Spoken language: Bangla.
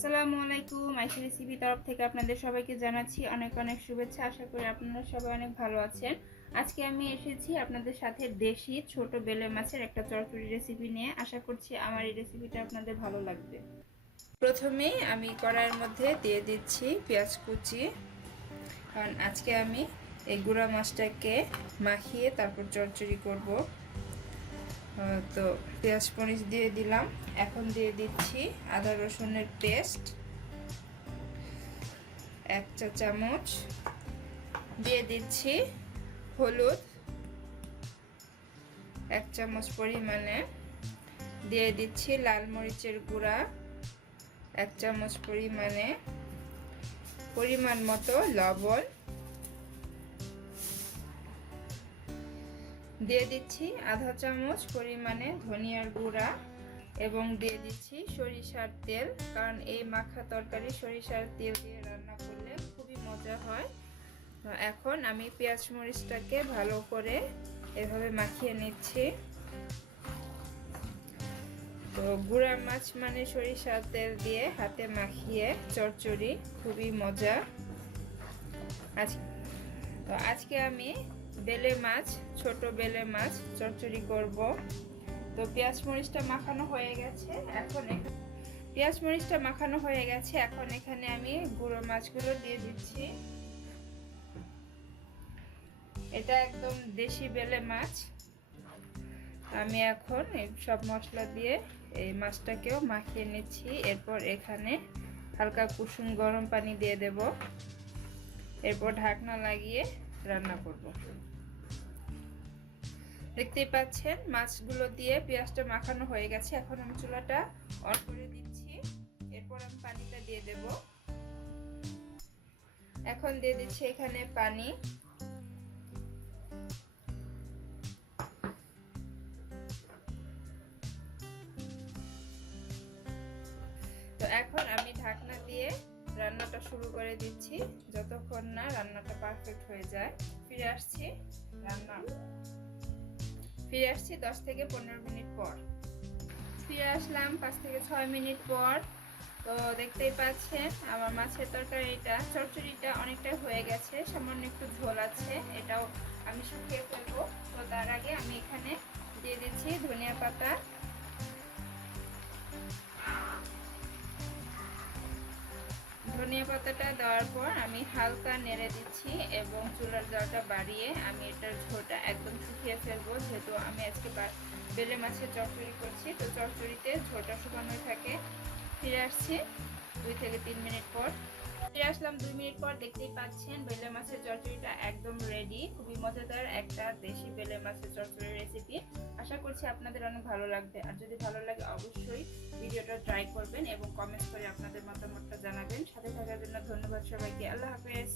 আসসালামু আলাইকুম আইসি রেসিপি তরফ থেকে আপনাদের সবাইকে জানাচ্ছি অনেক অনেক শুভেচ্ছা। আশা করি আপনারা সবাই অনেক ভালো আছেন। আজকে আমি এসেছি আপনাদের সাথে দেশি ছোট বেলে মাছের একটা চরচড়ি রেসিপি নিয়ে। আশা করছি আমার এই রেসিপিটা আপনাদের ভালো লাগবে। প্রথমে আমি কড়াইয়ের মধ্যে দিয়ে দিচ্ছি পেঁয়াজ কুচি। কারণ আজকে আমি এই গুঁড়া মাছটাকে মাখিয়ে তারপর চরচড়ি করব। তো পেঁয়াজ মরিচ দিয়ে দিলাম। এখন দিয়ে দিচ্ছি আদা রসুনের পেস্ট। এক চা চামচ। দিয়ে দিচ্ছি হলুদ। এক চামচ পরিমাণে। দিয়ে দিচ্ছি লাল মরিচের গুঁড়া। এক চামচ পরিমাণে। পরিমাণ মতো লবণ। দিয়ে দিচ্ছি আধা চামচ পরিমাণে ধনিয়ার গুঁড়া এবং দিয়ে দিচ্ছি সরিষার তেল, কারণ এই মাখা তরকারি সরিষার তেল দিয়ে রান্না করলে খুবই মজা হয়। এখন আমি পেঁয়াজ মরিচটাকে ভালো করে এভাবে মাখিয়ে নিচ্ছি। তো গুঁড়া মাছ মানে সরিষার তেল দিয়ে হাতে মাখিয়ে চচ্চড়ি, খুবই মজা। আজ তো আজকে আমি বেলে মাছ, ছোট বেলে মাছ চচ্চড়ি করব। তো পেঁয়াজ মরিচটা মাখানো হয়ে গেছে, এখন এখ- পেঁয়াজ মরিচটা মাখানো হয়ে গেছে, এখন এখানে আমি গুঁড়ো মাছগুলো দিয়ে দিচ্ছি। এটা একদম দেশি বেলে মাছ। আমি এখন সব মশলা দিয়ে এই মাছটাকেও মাখিয়ে নিচ্ছি, এরপর এখানে হালকা কুসুম গরম পানি দিয়ে দেব। এরপর ঢাকনা লাগিয়ে রান্না করব। দেখতেই পাচ্ছেন, মাছগুলো দিয়ে পেঁয়াজটা মাখানো হয়ে গেছে। এখন আমি চুলাটা অন করে দিচ্ছি। এরপর আমি পানিটা দিয়ে দেব। এখন দিয়ে দিচ্ছি এখানে পানি। তো এখন আমি ঢাকনা দিয়ে রান্নাটা শুরু করে দিচ্ছি। যতক্ষণ না রান্নাটা পারফেক্ট হয়ে যায়, ফিরে আসছি রান্না। ফিরে আসছি দশ থেকে পনেরো মিনিট পর। ফিরে আসলাম পাঁচ থেকে ছয় মিনিট পর। তো দেখতেই পাচ্ছেন, আমার মাছের তরকারিটা, চচ্চড়িটা অনেকটা হয়ে গেছে, সামান্য একটু ঝোল আছে, এটাও আমি শুকিয়ে ফেলব। তো তার আগে আমি এখানে দিয়ে দিচ্ছি ধনিয়া পাতা। পাতাটা দেওয়ার পর আমি হালকা নেড়ে দিচ্ছি এবং চুলার জলটা বাড়িয়ে আমি এটার ঝোলটা একদম শুকিয়ে ফেলব। যেহেতু আমি আজকে বেলে মাছের চটচড়ি করছি, তো চটচড়িতে ঝোলটা শুকানোই থাকে। ফিরে আসছি দুই থেকে তিন মিনিট পর। ফিরে আসলাম দুই মিনিট পর, দেখতেই পাচ্ছেন বেলে মাছের চচ্চড়িটা একদম রেডি খুবই মজাদার একটা দেশি বেলে মাছের চচ্চড়ির রেসিপি আশা করছি আপনাদের অনেক ভালো লাগবে। আর যদি ভালো লাগে অবশ্যই ভিডিওটা ট্রাই করবেন এবং কমেন্ট করে আপনাদের মতামতটা জানাবেন। সাথে থাকার জন্য ধন্যবাদ সবাইকে। আল্লাহ হাফেজ।